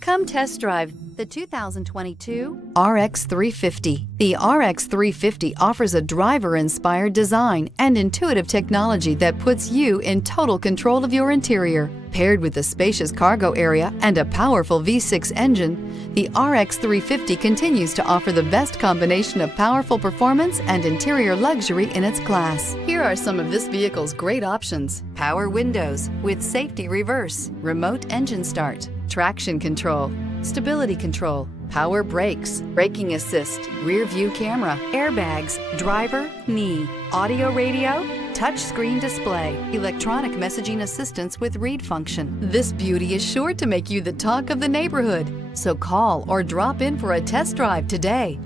Come test drive the 2022 RX 350. The RX 350 offers a driver-inspired design and intuitive technology that puts you in total control of your interior. Paired with a spacious cargo area and a powerful V6 engine, the RX 350 continues to offer the best combination of powerful performance and interior luxury in its class. Here are some of this vehicle's great options: power windows with safety reverse, remote engine start, traction control, stability control, power brakes, braking assist, rear view camera, airbags, driver, knee, audio radio, touchscreen display, electronic messaging assistance with read function. This beauty is sure to make you the talk of the neighborhood. So call or drop in for a test drive today.